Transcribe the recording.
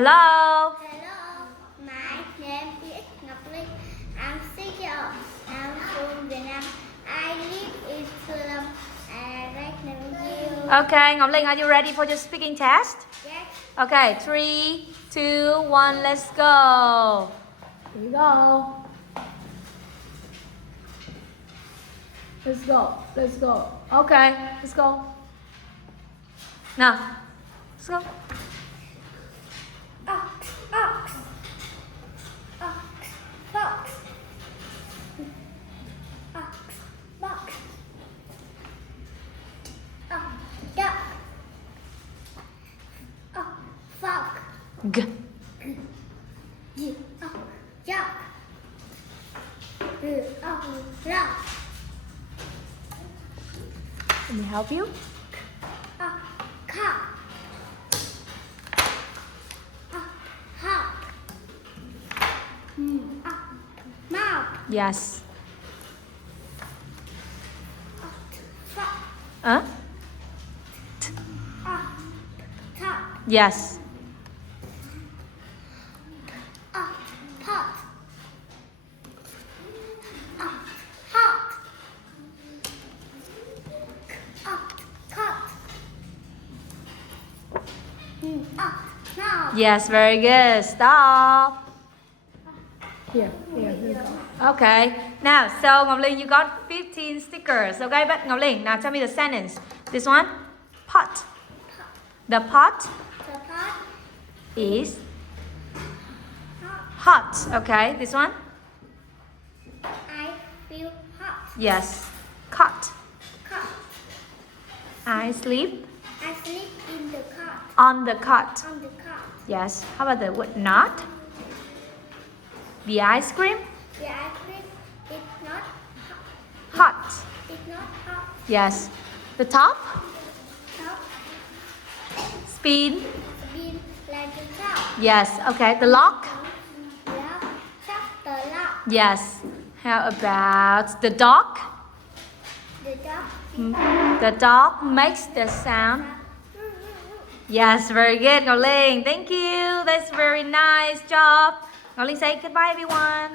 hello. Hello, my name is Ngọc Linh. I'm 6 years old. I'm from Vietnam. I live in Sulam and I like you. Okay, Ngọc Linh, are you ready for your speaking test? Yes. Okay, 3, 2, 1, let's go. Here we go. Let's go. Let's go. Okay, let's go. Nào, let's go. Ox, ox, ox, fox, ox, box, duck, fox, G. duck, rock, Let me help you. cock, hawk, mouse, Yes. fox, Huh? top, Yes. pot, hot, cut, now, Yes, very good. Stop. Here we go. Okay. Now, so Ngọc Linh, you got 15 stickers. Okay, but Ngọc Linh, now tell me the sentence. This one, pot. The pot the pot, is hot. Okay, this one? I feel hot, Yes. Cot. cut, I sleep I sleep in the cot, on the cot. on the cot, Yes. How about the word not? The ice cream? the ice cream is not Hot. it's not hot, Yes. The top? top, Spin? been like the top, Yes. Okay. The lock? lock, shut the lock, Yes. How about the dog? the dog, The dog makes the sound. Yes, very good, Ngọc Linh. Thank you. That's very nice job. Ngọc Linh say goodbye, everyone.